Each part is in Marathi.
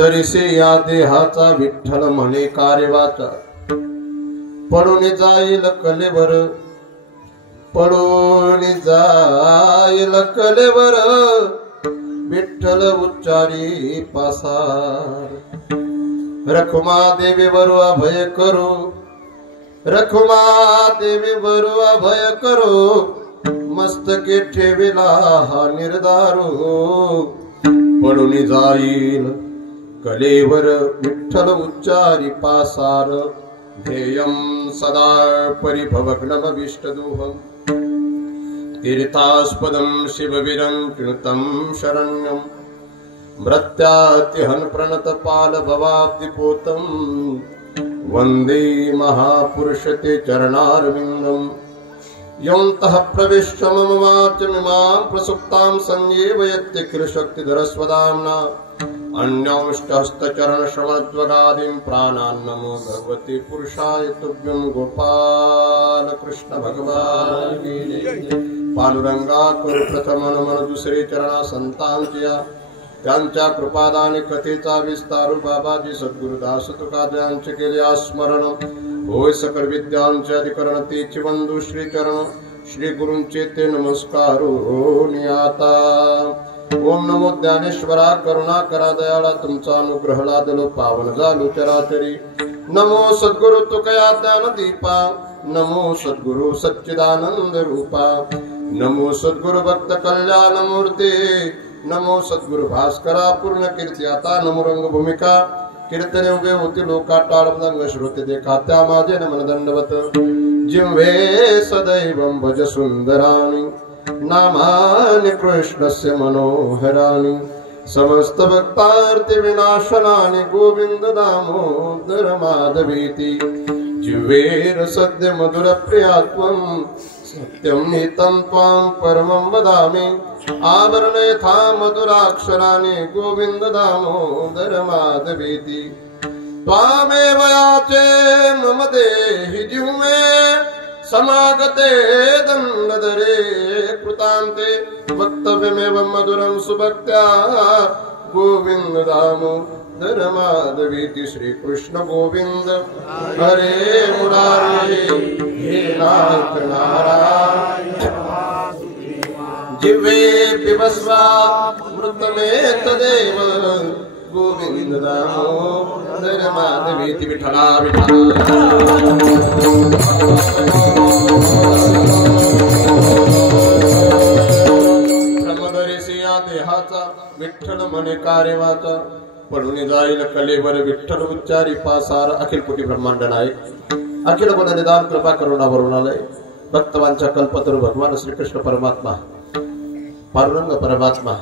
धरिसे या देहाचा विठ्ठल म्हणे कार्यवाचा पडून जाईल कलेवर पडून जाईल कलेवर विठ्ठल उच्चारी पासार रखुमा देवी वर अभय करो रखुमा देवी वर अभय करो मस्तके ठेविला हा निर्धारो पडून जाईल कलेवर विठ्ठल उच्चारी पासार ध्येयं सदा परिभवग्नमभीष्टदोहं तीर्थास्पदं शिवविरङ्कृतं शरण्यं मृत्यातिहन् प्रणतपाल भवाब्धिपोतं वन्दे महापुरुष ते चरणारविन्दं योऽन्तः प्रविश्य मम वाचमिमां प्रसुप्तां संजीवयत्य किल शक्तिधरस्वदाम्ना अन्यौष्टहस्तचरण श्रवणत्वगादिं प्राणान् नमो भगवते पुरुषाय तुभ्यं गोपाल कृष्ण भगवान की जय। पांडुरंगा करू प्रथम मन दुसरे चरणा संतांच्या त्यांच्या कृपादाने कथेचा विस्तारू बाबाजी सद्गुरुदास तुकाद्यांचे केले स्मरण होय सकळ विद्यांचे अधिकरण तेचे बंधू श्री चरण श्री गुरूंचे ते नमस्कार नियाता। ओम नमो ज्ञानेश्वरा करुणा करा दयाळा तुमचा अनुग्रह लादलो पावन झालो चराचरी नमो सद्गुरु तुकया ज्ञान दीपा नमो सद्गुरु सच्चिदानंद रूपा नमो सद्गुरु भक्त कल्याण मूर्ती नमो सद्गुरु भास्करा पूर्ण कीर्ती आता नमो रंग भूमिका कीर्तने उभे होती लोका टाळमृदंग श्रोते देखा त्या माझे नमन दंडवत जिंवे सदैवं भज सुंदराणि नामानि कृष्णस्य मनोहराणि समस्त भक्तार्ति विनाशनानि गोविंद दामोदर माधवेति जिवेर सद्य मधुर प्रियात्वं सत्यं नितं त्वां परमं वदामि आवरणेथा मधुराक्षराणि गोविंद दामोदर माधवेति त्वामेव याचे मम देहि जिह्वे समागते दंडधरे कृतान्ते वक्तव्यमेव मधुरं सुभक्त्या गोविंद दामोदर माधवेति श्री कृष्ण गोविंद हरे मुरारे हे नाथ नारायण जिह्वे पिबस्वा मृतमे तदेव गोविंद दामोदर माधवेति विठ्ठला ब्रह्मधरिसी या देहाचा विठ्ठल म्हणे कार्यवाचा पडून जाईल कलेवर विठ्ठल उच्चारी पासार अखिल कोटी ब्रह्मांड नायक अखिल गुण निदान कृपा करुणा वरुणालय भक्तवांच्या कल्पतरू भगवान श्री कृष्ण परमात्मा पांडुरंग परमात्मा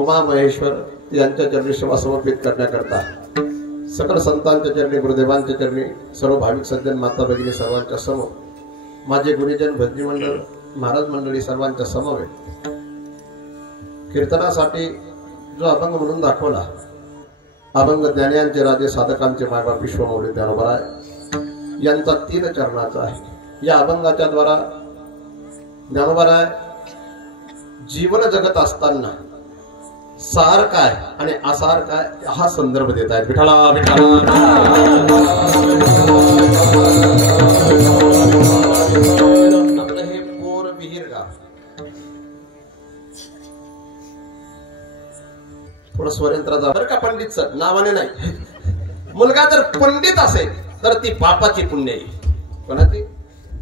उमा महेश्वर यांच्या चरणी सेवा समर्पित करण्याकरता सकल संतांच्या चरणी गुरुदेवांच्या चरणी सर्व भाविक सज्जन माता भगिनी सर्वांच्या समोर माझे गुरुजन भजनी मंडळ महाराज मंडळी सर्वांच्या समवेत कीर्तनासाठी जो अभंग म्हणून दाखवला अभंग ज्ञानियांचे राजे साधकांचे मायबाप विश्वमौली ज्ञानोबराय यांचा 3 चरणाचा आहे। या अभंगाच्या द्वारा ज्ञानोबराय जीवन जगत असताना सार काय आणि असार काय हा संदर्भ देत आहेत। विठ्ठला विठ्ठला आपलं हे पोर विहीर गाव थोडं स्वरेंद्राचा बरं का पंडित सर नावाने नाही मुलगा जर पंडित असेल तर ती बापाची पुण्य आहे। कोणाची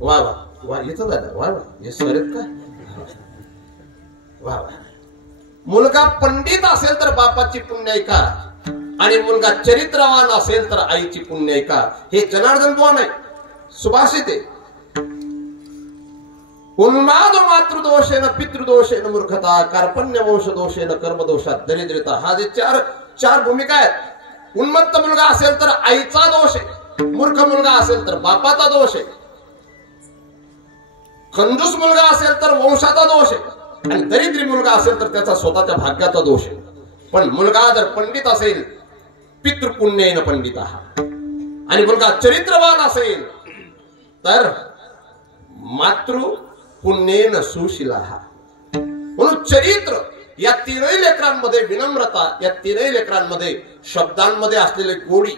वा वा वा येतं झालं वा वा हे स्वरेत का वा वा मुलगा पंडित असेल तर बापाची पुण्यायिका आणि मुलगा चरित्रवान असेल तर आईची पुण्यायिका हे जनार्दन बुवा नाही सुभाषित आहे। उन्माद मातृदोषेन पितृदोषेन मूर्खता कार्पण्य वंश दोषेन कर्मदोषात दरिद्रता हा जे चार भूमिका आहेत। उन्मत्त मुलगा असेल तर आईचा दोष आहे मूर्ख मुलगा असेल तर बापाचा दोष आहे कंजूस मुलगा असेल तर वंशाचा दोष आहे आणि दरिद्री मुलगा असेल तर त्याचा स्वतःच्या भाग्याचा दोष आहे। पण मुलगा जर पंडित असेल पितृपुण्येन पंडित आणि मुलगा चरित्रवान असेल तर मातृ पुण्येन सुशीला म्हणून चरित्र या तीनही लेकरांमध्ये विनम्रता, या तीनही लेकरांमध्ये शब्दांमध्ये असलेले गोडी,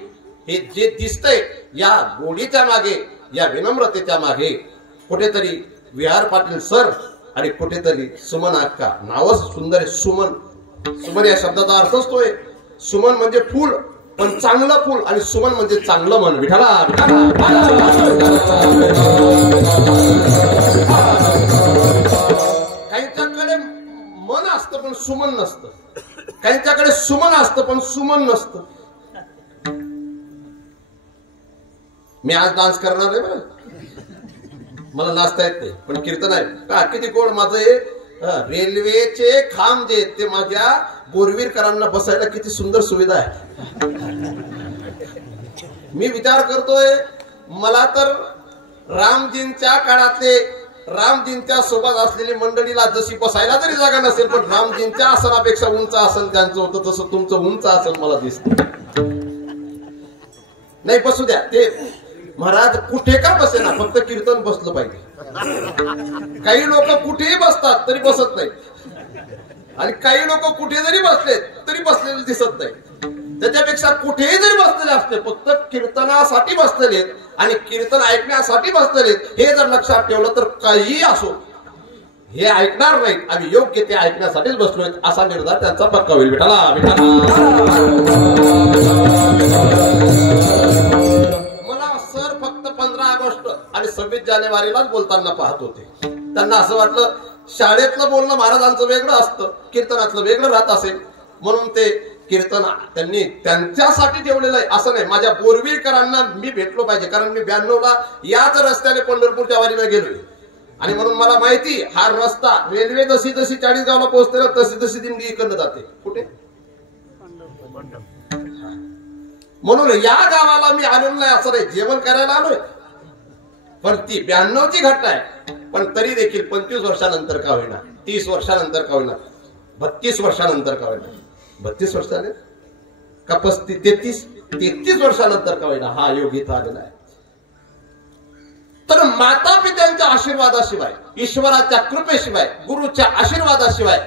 हे जे दिसतंय या गोडीच्या मागे, या विनम्रतेच्या मागे कुठेतरी विहार पाटील सर आणि कुठेतरी सुमन अक्का. नावच सुंदर आहे, सुमन. सुमन या शब्दाचा अर्थच तोय. सुमन म्हणजे फूल, पण चांगलं फूल, आणि सुमन म्हणजे चांगलं मन. विठाला काहींच्याकडे मन असतं पण सुमन नसतं, काहींच्याकडे सुमन असतं पण सुमन नसतं. मी आज डान्स करणार आहे बरं, मला नाचता येत नाही, पण कीर्तन आहे का किती गोड माझं हे. रेल्वेचे खांब जे ते माझ्या बोरवीरकरांना बसायला किती सुंदर सुविधा आहे. मी विचार करतोय, मला तर रामजींच्या काळातले, रामजींच्या सोबत असलेली मंडळीला जशी बसायला जरी जागा नसेल, पण रामजींच्या आसनापेक्षा उंच आसन त्यांचं होतं, तसं तुमचं उंच आसन मला दिसतं. नाही बसू द्या, ते महाराज कुठे का बसेना, फक्त कीर्तन बसलं पाहिजे. काही लोक कुठेही बसतात तरी बसत नाही, आणि काही लोक कुठे जरी बसले तरी बसलेले दिसत नाही. त्याच्यापेक्षा कुठेही जरी बसलेले असते, फक्त कीर्तनासाठी बसलेले आणि कीर्तन ऐकण्यासाठी बसलेले, हे जर लक्षात ठेवलं तर काहीही असो हे ऐकणार नाहीत, आम्ही योग्य ते ऐकण्यासाठीच बसलोय असा निर्धार त्यांचा पक्का होईल. विठाला मला सर फक्त 15 ऑगस्ट आणि 26 जानेवारीलाच बोलताना पाहत होते. त्यांना असं वाटलं शाळेतलं बोलणं महाराजांचं वेगळं असतं, कीर्तनातलं वेगळं राहत असेल, म्हणून ते कीर्तन त्यांनी त्यांच्यासाठी ठेवलेलं आहे असं नाही. माझ्या बोरवीरकरांना मी भेटलो पाहिजे, कारण मी 92ला याच रस्त्याने पंढरपूरच्या वारीला गेलोय, आणि म्हणून मला माहिती हा रस्ता, रेल्वे जशी जशी 40गावला पोहोचते ना तशी तशी दिंडी इकडनं जाते. कुठे? म्हणून या गावाला मी आलो नाही असं नाही, जेवण करायला आलोय. पण ती 92ची घटना आहे, पण तरी देखील 25 वर्षानंतर का होईना, 30 वर्षानंतर का होईना, 32 वर्षानंतर का होईना, 32 वर्षाने का 33 वर्षानंतर का होईना हा योग इथं आलेला आहे. तर माता पित्यांच्या आशीर्वादाशिवाय, ईश्वराच्या कृपेशिवाय, गुरुच्या आशीर्वादाशिवाय,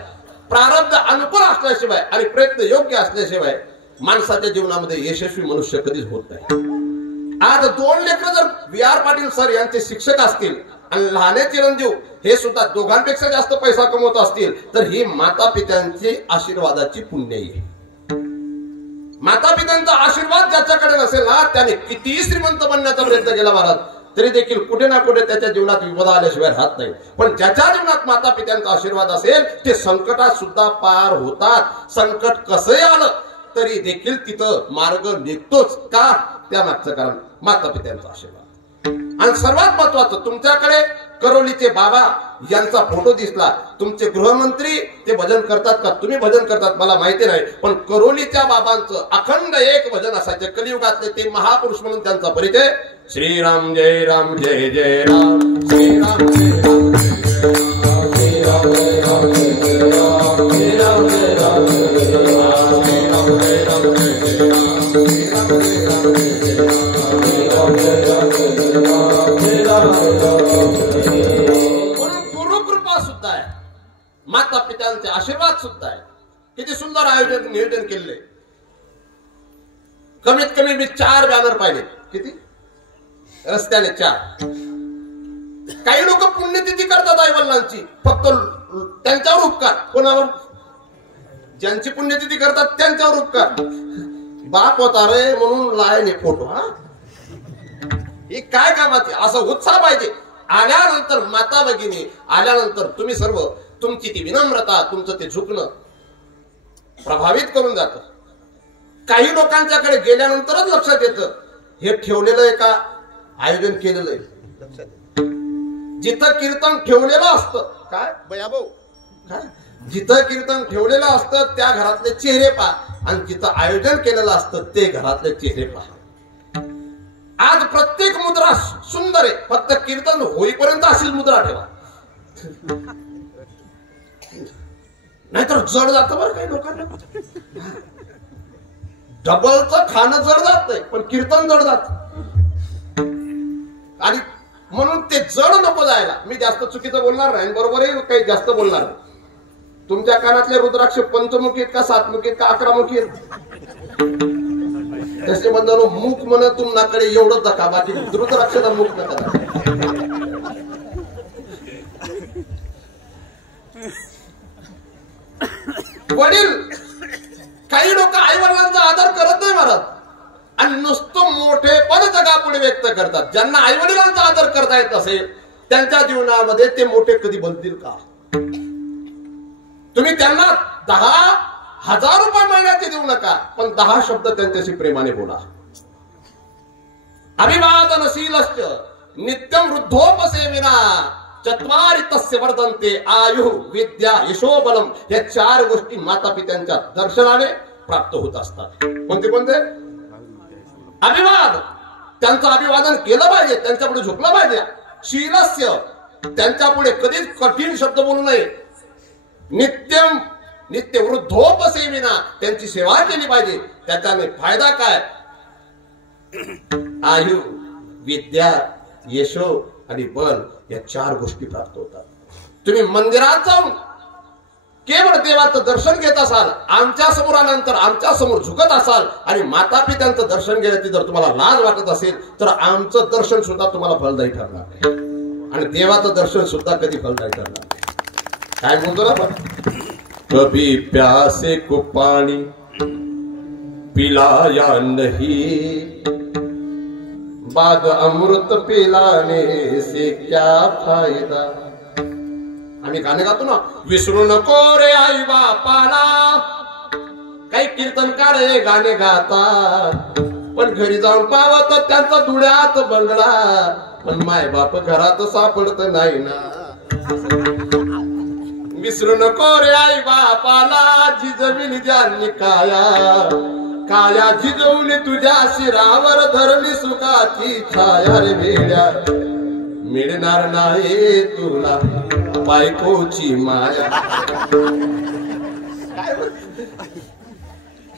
प्रारब्ध अनुकूल असल्याशिवाय आणि प्रयत्न योग्य असल्याशिवाय माणसाच्या जीवनामध्ये यशस्वी मनुष्य कधीच होत नाही. आज 2 लेकरं जर विहार पाटील सर यांचे शिक्षक असतील आणि लहाने चिरंजीव हे सुद्धा दोघांपेक्षा जास्त पैसा कमवत असतील, तर ही माता पित्यांची आशीर्वादाची पुण्याई आहे. माता पित्यांचा आशीर्वाद ज्याच्याकडे नसेल ना, त्याने कितीही श्रीमंत बनण्याचा प्रयत्न केला महाराज, तरी देखील कुठे ना कुठे त्याच्या जीवनात विपदा आल्याशिवाय राहत नाही. पण ज्याच्या जीवनात माता पित्यांचा आशीर्वाद असेल, ते संकटात सुद्धा पार होतात. संकट कसंही आलं तरी देखील तिथं मार्ग निघतोच. का? त्या मागचं कारण माता पित्यांचा आशीर्वाद. आणि सर्वात महत्वाचं, तुमच्याकडे करोलीचे बाबा यांचा फोटो दिसला. तुमचे गृहमंत्री ते भजन करतात का? तुम्ही भजन करतात मला माहिती नाही, पण करोलीच्या बाबांचं अखंड एक भजन असायचे कलियुगातले. ते महापुरुष म्हणून त्यांचा परिचय. श्रीराम जय राम जय जय राम, श्रीराम जय राम जय राम, श्रीराम जय राम जय राम, श्रीराम जय राम जय राम, श्रीराम जय राम जय राम, श्रीराम जय राम जय राम, श्रीराम जय राम जय राम, श्रीराम जय राम. म्हणून गुरुकृपा सुद्धा आहे, माता पित्यांचे आशीर्वाद सुद्धा आहे. किती सुंदर आयोजन नियोजन केले. कमीत कमी मी 4 बॅनर पाहिले. किती? रस्त्याने 4. काही लोक पुण्यतिथी करतात आईवडिलांची, फक्त त्यांच्यावर उपकार. कोणावर? ज्यांची पुण्यतिथी करतात त्यांच्यावर उपकार. बाप होता रे म्हणून लायने फोटो. हा, ही काय कामाची? असा उत्साह पाहिजे. आल्यानंतर माता भगिनी आल्यानंतर तुम्ही सर्व तुमची ती विनम्रता, तुमचं ते झुकणं प्रभावित करून जातं. काही लोकांच्याकडे गेल्यानंतरच लक्षात येतं हे ठेवलेलं आहे का आयोजन केलेलं आहे. जिथं कीर्तन ठेवलेलं असतं, काय बयाभाऊ, काय जिथं कीर्तन ठेवलेलं असतं त्या घरातले चेहरे पहा, आणि जिथं आयोजन केलेलं असतं ते घरातले चेहरे पहा. आज प्रत्येक मुद्रा सुंदर आहे, फक्त कीर्तन होईपर्यंत अशीच मुद्रा ठेवा, नाहीतर जड जातं बरं काही लोकांना. डबलचं खाणं जड जात नाही, पण कीर्तन जड जात. आणि म्हणून ते जड नको जायला. मी जास्त चुकीचं बोलणार नाही, बरोबरही काही जास्त बोलणार नाही. तुमच्या कानातले रुद्राक्ष पंचमुखी आहेत का सातमुखी का 11 मुखी आहेत? तसे बंधनो मुख म्हणत तुमच्याकडे एवढंच दाखा, बाकी रुद्राक्षाचा मुख नका. वडील काही लोक आई वडिलांचा आदर करत नाही महाराज, आणि नुसतं मोठेपण जगापुढे व्यक्त करतात. ज्यांना आई वडिलांचा आदर करता येत असेल त्यांच्या जीवनामध्ये ते मोठे कधी बनतील का? तुम्ही त्यांना 10,000 रुपये महिन्याचे देऊ नका, पण 10 शब्द त्यांच्याशी प्रेमाने बोला. अभिवादनशीलश्च नित्यं वृद्धोपसेविना चत्वारि तस्य वर्धन्ते आयु विद्या यशो बलम. या 4 गोष्टी माता पित्यांच्या दर्शनाने प्राप्त होत असतात. कोणते कोणते? अभिवाद, त्यांचं अभिवादन केलं पाहिजे, त्यांच्यापुढे झुकलं पाहिजे. शीलस्य, त्यांच्यापुढे कधीच कठीण शब्द बोलू नये. नित्यम, नित्य वृद्धोपसेविना, त्यांची सेवा केली पाहिजे. त्याच्याने फायदा काय? आयु विद्या यशो आणि बल या 4 गोष्टी प्राप्त होतात. तुम्ही मंदिरात जाऊन केवळ देवाचं दर्शन घेत असाल, आमच्या समोर आल्यानंतर आमच्या समोर झुकत असाल आणि माता पित्यांचं दर्शन घेण्याची जर तुम्हाला लाज वाटत असेल तर आमचं दर्शन सुद्धा तुम्हाला फलदायी ठरणार नाही, आणि देवाचं दर्शन सुद्धा कधी फलदायी ठरणार नाही. काय बोलतो ना आपण? कभी प्यासे को पानी पिलाया नहीं, बाद अमृत पिलाने से क्या फायदा. आम्ही गाणे गातो ना, विसरू नको रे आई बापाला. काही कीर्तनकार हे गाणे गातात, पण घरी जाऊन पावत त्यांचा धुळ्यात बंगला, पण माय बाप घरात सापडत नाही ना. विसरू नको रे आई बापाला, झिजविली ज्यांनी काया, काया झिजवली तुझ्या शिरावर, धरली सुखाची छाया रे वेड्या. मिळणार नाही तुला बायकोची माया.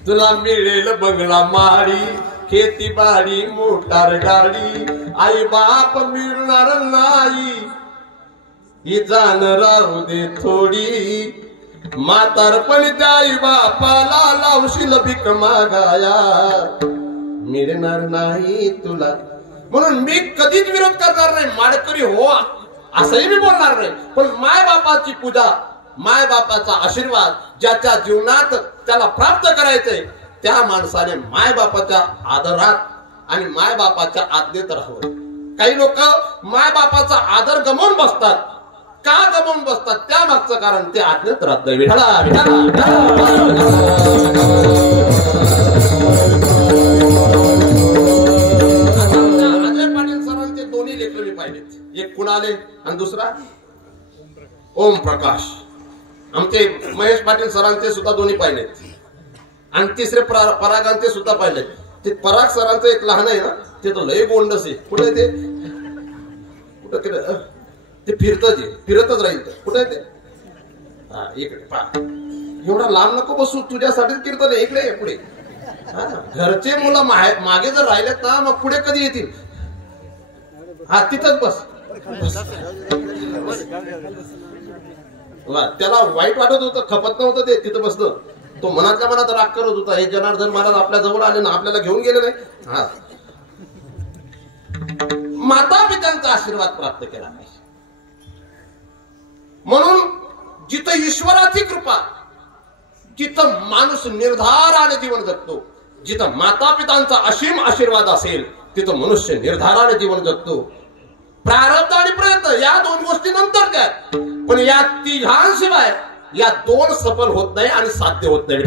तुला मिळेल बंगला माडी, खेती बाडी मोटार गाडी, आई बाप मिळणार नाही ही जाण राहू दे थोडी. म्हातारपणी आई बापाला लावशील भीक मागाया, मिळणार नाही तुला. म्हणून मी कधीच विरोध करणार नाही, माडकरी हो असंही मी बोलणार नाही, पण माय बापाची पूजा, माय बापाचा आशीर्वाद ज्याच्या जीवनात त्याला प्राप्त करायचंय त्या माणसाने माय बापाच्या आदरात आणि माय बापाच्या आज्ञेत राहावं. काही लोक माय बापाचा आदर गमावून बसतात. का गमावून बसतात? त्या मागचं कारण ते आज्ञेत राहत नाही. विठ्ठला अजय पाटील सरांचे दोन्ही लेखन मी पाहिलेत. एक कुणाले आणि दुसरा ओम प्रकाश. आमचे महेश पाटील सरांचे सुद्धा दोन्ही पाहिलेत, आणि तिसरे परागांचे सुद्धा पाहिलेत. ते पराग सरांचं एक लहान आहे ना, ते तर लय गोंडस आहे. कुठे ते कुठं ते फिरतच राहील. कुठे ते? हा इकडे पा. एवढा लांब नको बसू, तुझ्यासाठी कीर्तन आहे. इकडे पुढे. घरचे मुलं मागे जर राहिलेत ना मग पुढे कधी येतील? हा तिथंच बस. त्याला वाईट वाटत होतं, खपत नव्हतं ते तिथं बसलं. तो मनातल्या मनात राग करत होता, हे जनार्दन महाराज आपल्या जवळ आले ना, आपल्याला घेऊन गेले नाही. हा माता पित्यांचा आशीर्वाद प्राप्त केला पाहिजे. म्हणून जिथं ईश्वराची कृपा, जिथं माणूस निर्धाराने जीवन जगतो, जिथं माता पितांचा असीम आशीर्वाद असेल तिथं मनुष्य निर्धाराने जीवन जगतो. प्रारब्ध आणि प्रयत्न या 2 गोष्टी नंतर काय, पण या तिघांशिवाय या 2 सफल होत नाही आणि साध्य होत नाही.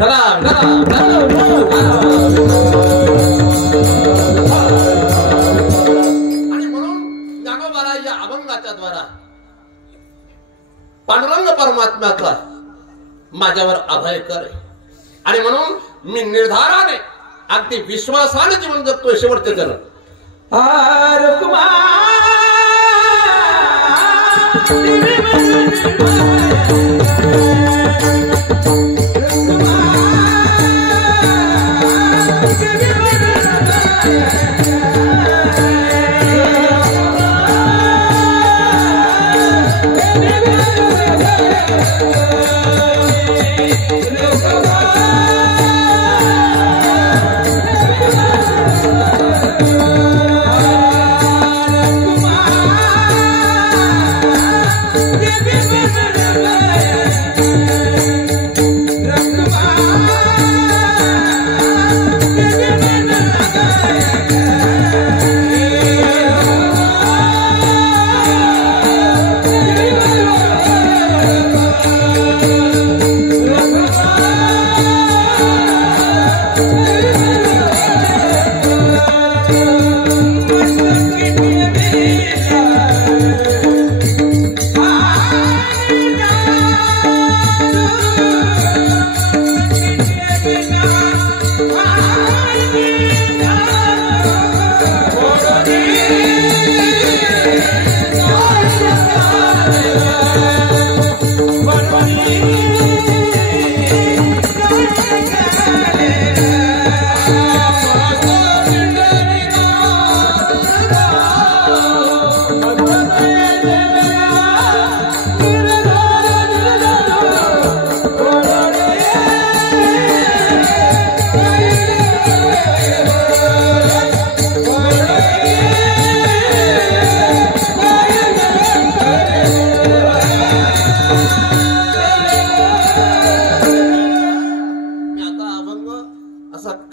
आणि म्हणून ज्ञानोबाला या अभंगाच्या द्वारा पांडुरंग परमात्म्याचा माझ्यावर अभय कर, आणि म्हणून मी निर्धाराने अगदी विश्वासाने जीवन जगतोय. शेवटचे चरण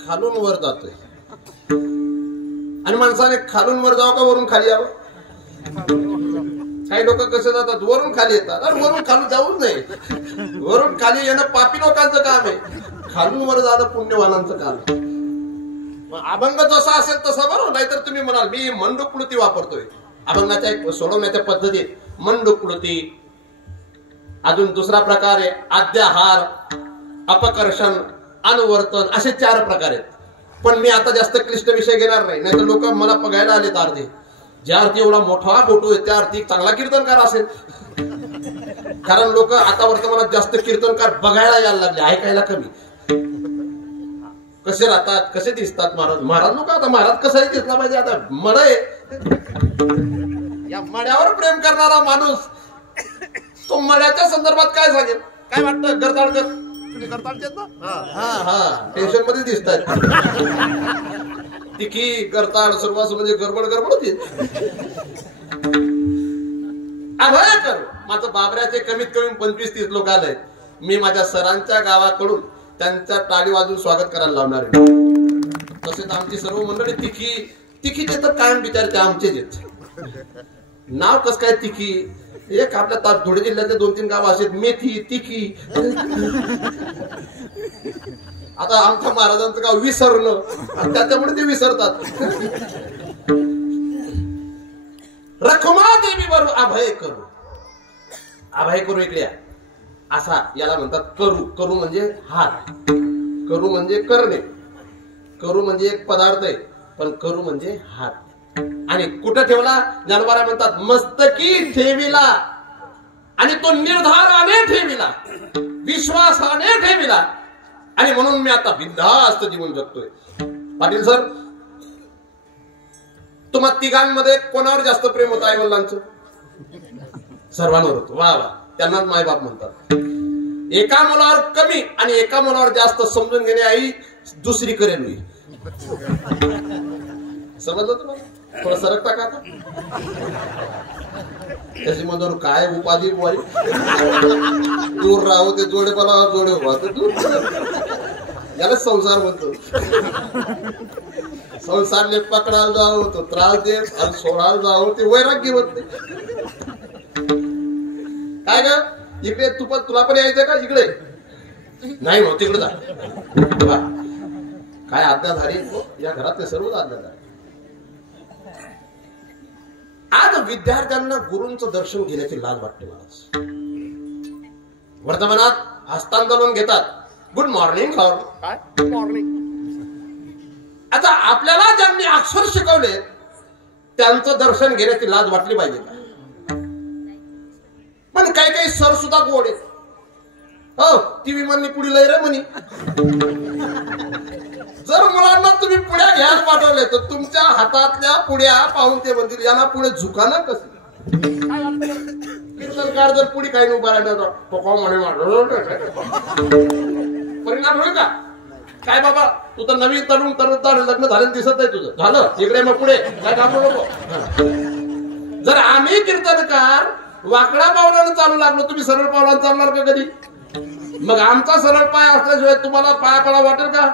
खालून वर जातोय आणि माणसाने खालून वर जावं का वरून खाली यावं? काही लोक कसे जातात वरून खाली येतात. अरे वरून खाली जाऊच नाही. वरून खाली येणं पापी लोकांचं काम आहे, खालून वर जाणं पुण्यवानांचं काम आहे. अभंग जसा असेल तसा बरोबर. नाहीतर तुम्ही म्हणाल मी मंडूकृती वापरतोय. अभंगाच्या एक सोडवण्याच्या पद्धतीत मंडूकृती, अजून दुसरा प्रकार आहे आद्याहार, अपकर्षण, अनुवर्तन, असे 4 प्रकार आहेत. पण मी आता जास्त क्लिष्ट विषय घेणार नाही, नाहीतर लोक मला बघायला आलेत अर्धे. ज्या अर्थी एवढा मोठा फोटो आहे त्या अर्थी चांगला कीर्तनकार असेल. कारण लोक आता वर्तमानात जास्त कीर्तनकार बघायला यायला लागले, ऐकायला कमी. कसे राहतात, कसे दिसतात महाराज. महाराज लोक आता महाराज कसाही दिसला पाहिजे. आता मड आहे, या मड्यावर प्रेम करणारा माणूस तो मड्याच्या संदर्भात काय सांगेल? काय वाटतं गरताळकर? तुम्ही गरताळचे ना? टेन्शन मध्ये दिसतात. तिखी गरताळ सर्वांस म्हणजे गडबड गडबड होती. अभयकर माझं बाबऱ्याचे कमीत कमी 25-30 लोक आले. मी माझ्या सरांच्या गावाकडून त्यांच्या टाळी वाजून स्वागत करायला लावणार आहे. तसेच आमची सर्व मंडळी तिखीचे तर कायम विचारते आमचेच आहेत. नाव कस काय तिखी? एक आपल्या धुळे जिल्ह्यातले 2-3 गाव असे मेथी, तिखी. आता आमच्या महाराजांचं गाव विसरलं, त्याच्यामुळे ते विसरतात. रखुमा देवी वर अभय करू. अभय करू इकडे असा याला म्हणतात करू. करू म्हणजे हात, करू म्हणजे करणे, करू म्हणजे एक पदार्थ आहे, पण करू म्हणजे हात. आणि कुठं ठेवला? जानवारा म्हणतात मस्तकी ठेविला, आणि तो निर्धाराने ठेविला, विश्वासाने ठेविला. आणि म्हणून मी आता बिनधास्त जीवन जगतोय. पाटील सर, तुम्हा तिघांमध्ये कोणावर जास्त प्रेम होतं? आई वडिलांचं? सर्वांवर होतं. वा वा, त्यांनाच मायबाप म्हणतात. एका मुलावर कमी आणि एका मुलावर जास्त समजून घेणे आई दुसरी करेल. मी समजलं तुम्हाला? थोडं सरकता का? त्याची मधून काय उपाधी बुवाई? दूर राहू ते जोडे मला जोडे उभा दूर. याला संसार म्हणतो. संसारने पकडायला जावं तो त्रास देत आणि सोडायला जावं ते वैराग्य होत काय ग? इकडे तुला पण यायचं का? इकडे नाही मग तिकडे जा. काय आज्ञाधारी या घरातले सर्वच आज्ञाधारी. आज विद्यार्थ्यांना गुरूंचं दर्शन घेण्याची लाज वाटते. मला वर्तमानात हस्तांदोलन घेतात. Good morning sir. काय गुड मॉर्निंग? आता आपल्याला ज्यांनी अक्षर शिकवले त्यांचं दर्शन घेण्याची लाज वाटली पाहिजे का? पण काही काही सर सुद्धा गोड आहेत. हो ती विमाननी पुढे लय रे म्हणी. जर मुलांना तुम्ही पुढ्या घ्यायला पाठवले तर तुमच्या हातातल्या पुढ्या पाहून ते म्हणतील यांना पुढे झुकाना कसं? कीर्तन कार जर पुढे काही उभा राहिला तो का म्हणे परिणाम होईल का? काय बाबा तू तर नवीन तरुण लग्न झालेलं दिसत नाही तुझं. झालं इकडे मग पुढे काय घाबरू नको. जर आम्ही कीर्तनकार वाकड्या पावलानं चालू लागलो, तुम्ही सरळ पावलानं चालणार का कधी? मग आमचा सरळ पाय असल्याशिवाय तुम्हाला पाया पडा वाटेल का?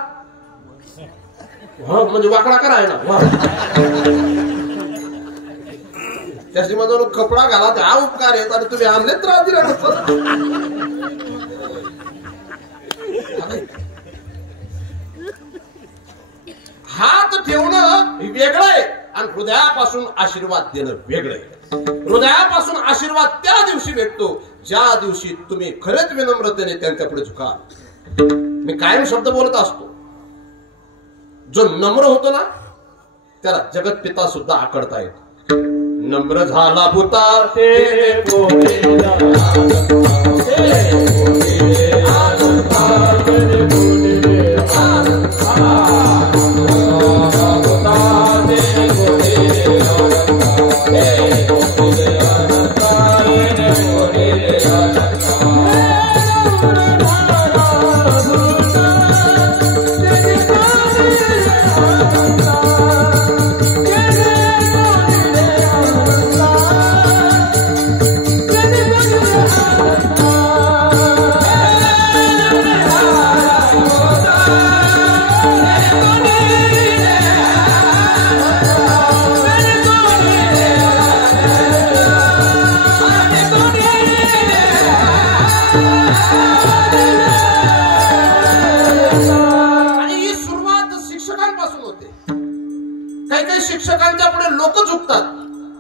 म्हणजे वाकडा करा आहे ना. त्याची मध्ये कपडा घाला ते हा उपकार येत आणि तुम्ही आणले त्रास दिला. हात ठेवणं वेगळं आहे आणि हृदयापासून आशीर्वाद देणं वेगळं आहे. हृदयापासून आशीर्वाद त्या दिवशी भेटतो ज्या दिवशी तुम्ही खरेच विनम्रतेने त्यांच्याकडे झुकाल. मी कायम शब्द बोलत असतो, जो नम्र होतो ना त्याला जगत पिता सुद्धा आकडता येतो. नम्र झाला भूता शिक्षकांच्या पुढे लोक झुकतात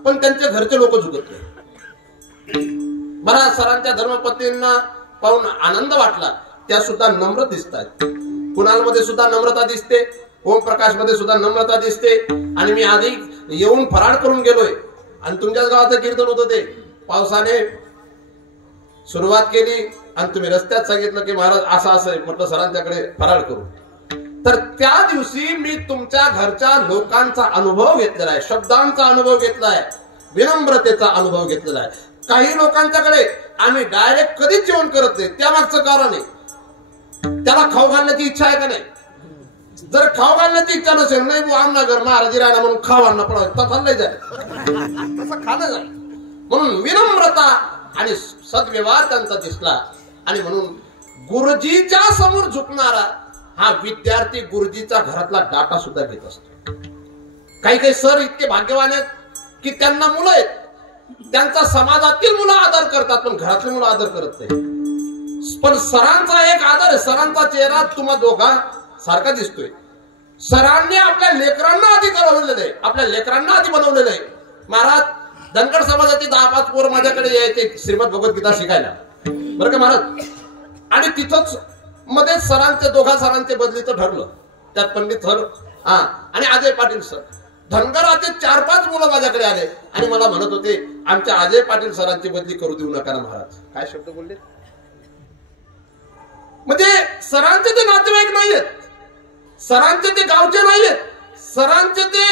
पण त्यांच्या घरचे लोक झुकत नाही. मला सरांच्या धर्मपत्नींना पाहून आनंद वाटला. त्या सुद्धा नम्र दिसतात. कुणालमध्ये सुद्धा नम्रता दिसते, ओम प्रकाश मध्ये सुद्धा नम्रता दिसते. आणि मी आधी येऊन फराळ करून गेलोय आणि तुमच्याच गावाचं कीर्तन होतं ते पावसाने सुरुवात केली आणि तुम्ही रस्त्यात सांगितलं की महाराज असं असं म्हटलं सरांच्याकडे फराळ करू. तर त्या दिवशी मी तुमच्या घरच्या लोकांचा अनुभव घेतलेला आहे, शब्दांचा अनुभव घेतलाय, विनम्रतेचा अनुभव घेतलेला आहे. काही लोकांच्याकडे आम्ही डायरेक्ट कधीच जेवण करत नाही. त्यामागचं कारण आहे त्याला खाऊ घालण्याची इच्छा आहे का नाही. जर खाऊ घालण्याची इच्छा नसेल नाही वो आमना घर महाराजी राहणार म्हणून खाऊ आणणं पडावं चाललंय जाय तसं खाणं जाय. म्हणून विनम्रता आणि सद्व्यवहार त्यांचा दिसला. आणि म्हणून गुरुजीच्या समोर झुकणारा हा विद्यार्थी गुरुजीचा घरातला डाटा सुद्धा घेत असतो. काही काही सर इतके भाग्यवान आहेत की त्यांना मुलं आहेत, त्यांचा समाजातील मुलं आदर करतात पण घरातली मुलं आदर करत नाही. पण सरांचा एक आदर आहे. सरांचा चेहरा तुम्हा दोघा सारखा दिसतोय. सरांनी आपल्या लेकरांना आधी घडवलेलं आहे, आपल्या लेकरांना आधी बनवलेलं आहे. महाराज धनगर समाजाची 10-5 पोरं माझ्याकडे यायचे श्रीमद भगवद्गीता शिकायला बरं का महाराज. आणि तिथंच मध्ये सरांचे दोघा सरांचे बदलीचं ठरलं. त्यात पंडित सर आणि अजय पाटील सर धनगराचे 4-5 मुलं माझ्याकडे आले आणि मला म्हणत होते आमच्या अजय पाटील सरांची बदली करू देऊ नका ना महाराज. काय शब्द बोलले. म्हणजे सरांचे ते नातेवाईक नाहीयेत, सरांचे ते गावचे नाहीयेत, सरांचे ते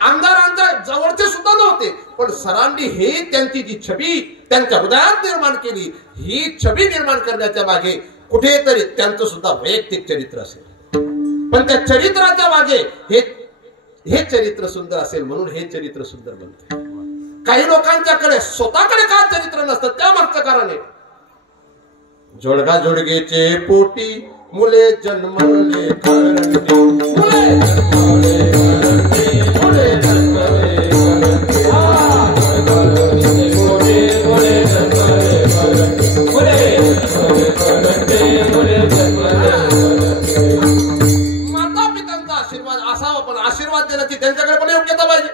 आमदारांच्या जवळचे सुद्धा नव्हते. पण सरांनी हे त्यांची जी छबी त्यांच्या हृदयात निर्माण केली, ही छबी निर्माण करण्याच्या मागे कुठेतरी त्यांचं सुद्धा वैयक्तिक चरित्र असेल. पण त्या चरित्राच्या मागे हे चरित्र सुंदर असेल म्हणून हे चरित्र सुंदर बनते. काही लोकांच्याकडे स्वतःकडे काय चरित्र नसतं त्या मागचं कारण आहे. जोडगा जोडगेचे पोटी मुले जन्मले करंटी, मुले जन्मले करंटी, मुले जन्मले करंटी, मुले जन्मले करंटी, मुले जन्मले करंटी, मुले जन्मले करंटी. माता पित्यांचा आशीर्वाद असावा पण आशीर्वाद देण्याची त्यांच्याकडे पण योग्यता पाहिजे.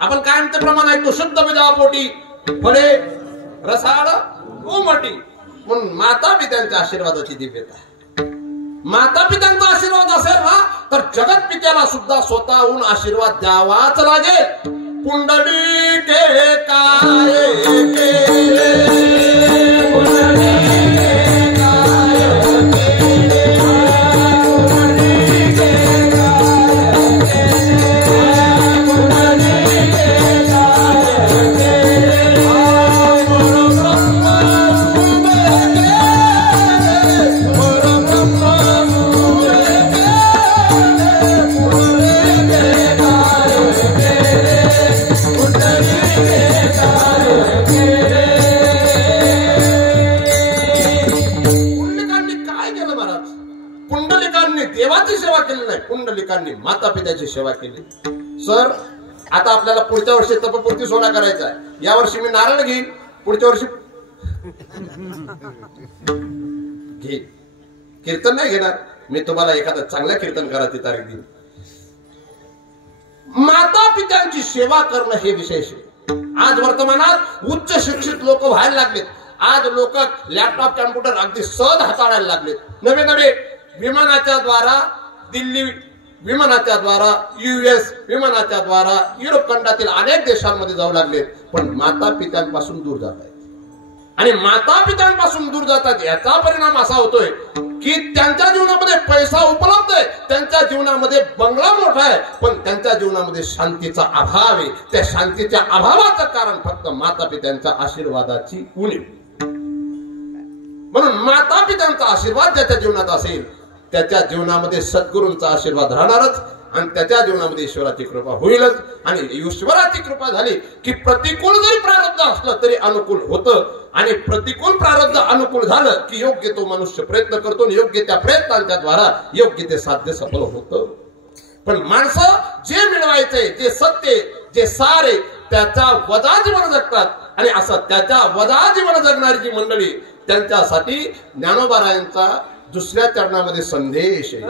आपण कायम ते प्रमाण ऐकतो शुद्ध विधा पोटी फळे रसाळ कोमटी. म्हणून माता पित्यांच्या आशीर्वादाची दिव्यता. माता पित्यांचा आशीर्वाद असेल ना तर जगत पित्याला सुद्धा स्वतःहून आशीर्वाद द्यावाच लागेल. पुंडली के काय माता पित्याची सेवा केली. सर आता आपल्याला पुढच्या वर्षी तपपूर्ती सोहळा करायचा आहे. या वर्षी मी नारळ घेईन, पुढच्या वर्षी घे. कीर्तन नाही घेणार मी, तुम्हाला एखादं चांगल्या कीर्तन करायची तारीख देईन. माता पित्यांची सेवा करणं हे विशेष आहे. आज वर्तमानात उच्च शिक्षित लोक व्हायला लागलेत. आज लोक लॅपटॉप कॉम्प्युटर अगदी सहज हाताळायला लागलेत. नवे नवे विमानाच्या द्वारा दिल्ली विमानाच्या द्वारा US विमानाच्या द्वारा युरोप खंडातील अनेक देशांमध्ये जाऊ लागलेत. पण माता पित्यांपासून दूर जात आहेत. आणि माता पित्यांपासून दूर जातात याचा परिणाम असा होतोय की त्यांच्या जीवनामध्ये पैसा उपलब्ध आहे, त्यांच्या जीवनामध्ये बंगला मोठा आहे, पण त्यांच्या जीवनामध्ये शांतीचा अभाव आहे. त्या शांतीच्या अभावाचं कारण फक्त माता पित्यांच्या आशीर्वादाची उणीव. म्हणून माता पित्यांचा आशीर्वाद ज्याच्या जीवनात असेल त्याच्या जीवनामध्ये सद्गुरूंचा आशीर्वाद राहणारच आणि त्याच्या जीवनामध्ये ईश्वराची कृपा होईलच. आणि ईश्वराची कृपा झाली की प्रतिकूल जरी प्रारब्ध असलं तरी अनुकूल होतं. आणि प्रतिकूल प्रारब्ध अनुकूल झालं की योग्य तो मनुष्य प्रयत्न करतो आणि योग्य त्या प्रयत्नांच्या द्वारा योग्य ते साध्य सफल होतं. पण माणसं जे मिळवायचंय, जे सत्य, जे सार आहे त्याचा वजा जीवन जगतात. आणि असं त्याच्या वजा जीवन जगणारी जी मंडळी त्यांच्यासाठी ज्ञानोबा रायांचा दुसऱ्या चरणामध्ये संदेश आहे.